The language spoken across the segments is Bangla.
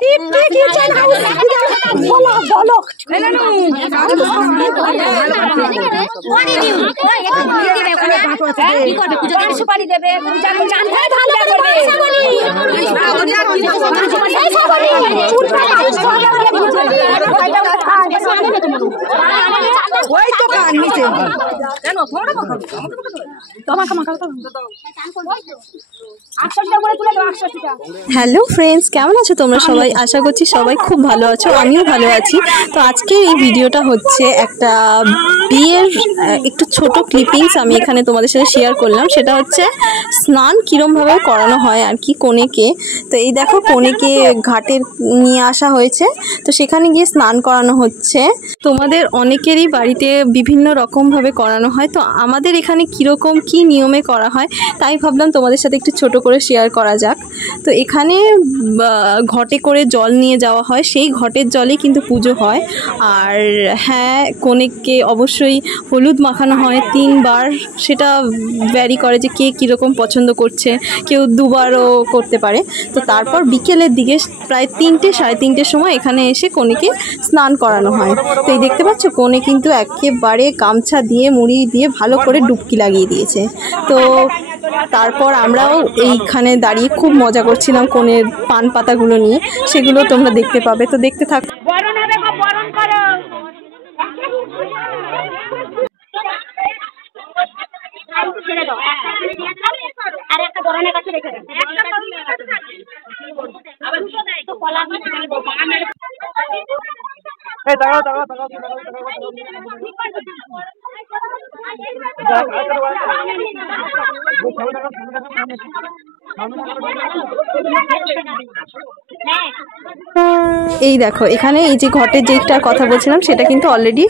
কিচেন হাউস বলো বলো সুপারি দেবে হ্যালো ফ্রেন্ডস, কেমন আছো তোমরা সবাই? আশা করছি সবাই খুব ভালো আছো, আমিও ভালো আছি। তো আজকের এই ভিডিওটা হচ্ছে একটা বিয়ের একটু ছোট ক্লিপিংস আমি এখানে তোমাদের সাথে শেয়ার করলাম। সেটা হচ্ছে স্নান কীরমভাবে করানো হয় আর কি কনেকে। তো এই দেখো কনেকে ঘাটে নিয়ে আসা হয়েছে, তো সেখানে গিয়ে স্নান করানো হচ্ছে। তোমাদের অনেকেরই বাড়িতে বিভিন্ন রকমভাবে করানো হয়, তো আমাদের এখানে কীরকম কী নিয়মে করা হয় তাই ভাবলাম তোমাদের সাথে একটু ছোট করে শেয়ার করা যাক। তো এখানে ঘটে করে জল নিয়ে যাওয়া হয়, সেই ঘটের জলে কিন্তু পুজো হয়। আর হ্যাঁ, কনেকে অবশ্যই হলুদ মাখানো হয় 3 বার। সেটা ভ্যারি করে যে কে কীরকম পছন্দ করছে, কেউ 2 বারও করতে পারে। তো তারপর বিকেলের দিকে প্রায় 3টে সাড়ে 3টের সময় এখানে এসে কনেকে স্নান করানো হয়। তো এই দেখতে পাচ্ছ কনে কিন্তু একেবারে গামছা দিয়ে মুড়ি দিয়ে ভালো করে ডুবকি লাগিয়ে দিয়েছে। তো তারপর আমরাও এইখানে দাঁড়িয়ে খুব মজা করছিলাম কনের পান পাতাগুলো নিয়ে, সেগুলো তোমরা দেখতে পাবে। তো দেখতে থাকো। এই দেখো এখানে এই যে ঘটের যেটার কথা বলছিলাম সেটা কিন্তু অলরেডি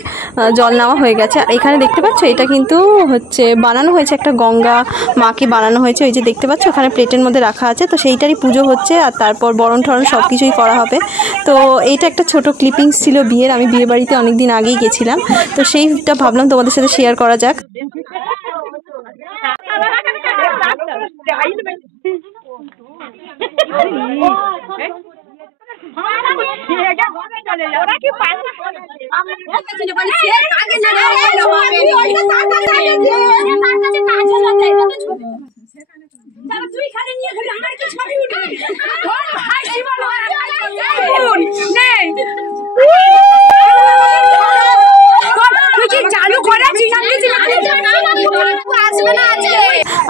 জল নেওয়া হয়ে গেছে। আর এখানে দেখতে পাচ্ছ এটা কিন্তু হচ্ছে বানানো হয়েছে, একটা গঙ্গা মাকে বানানো হয়েছে। ওই যে দেখতে পাচ্ছ ওখানে প্লেটের মধ্যে রাখা আছে, তো সেইটারই পুজো হচ্ছে। আর তারপর বরণ ঠরণ সব কিছুই করা হবে। তো এইটা একটা ছোট ক্লিপিংস ছিল বিয়ের। আমি বিয়ে বাড়িতে অনেকদিন আগেই গেছিলাম, তো সেইটা ভাবলাম তোমাদের সাথে শেয়ার করা যাক।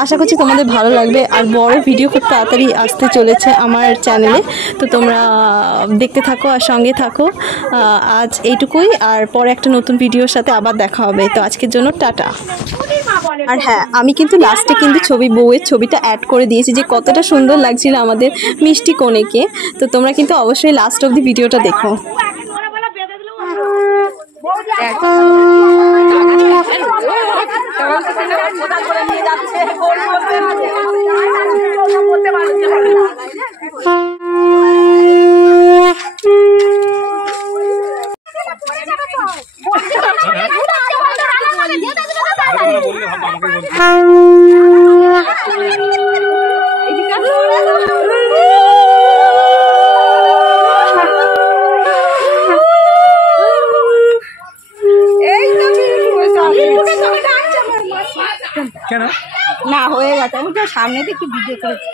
আশা করছি তোমাদের ভালো লাগবে। আর বড় ভিডিও খুব তাড়াতাড়ি আসতে চলেছে আমার চ্যানেলে, তো তোমরা দেখতে থাকো আর সঙ্গে থাকো। আজ এইটুকুই, আর পরে একটা নতুন ভিডিওর সাথে আবার দেখা হবে। তো আজকের জন্য টাটা। আর হ্যাঁ, আমি কিন্তু লাস্টে কিন্তু বউয়ের ছবিটা অ্যাড করে দিয়েছি যে কতটা সুন্দর লাগছিল আমাদের মিষ্টি কনেকে। তো তোমরা কিন্তু অবশ্যই লাস্ট অব দি ভিডিওটা দেখো। না হয়ে গেছে, আমি তো সামনে থেকে ভিডিও করেছি।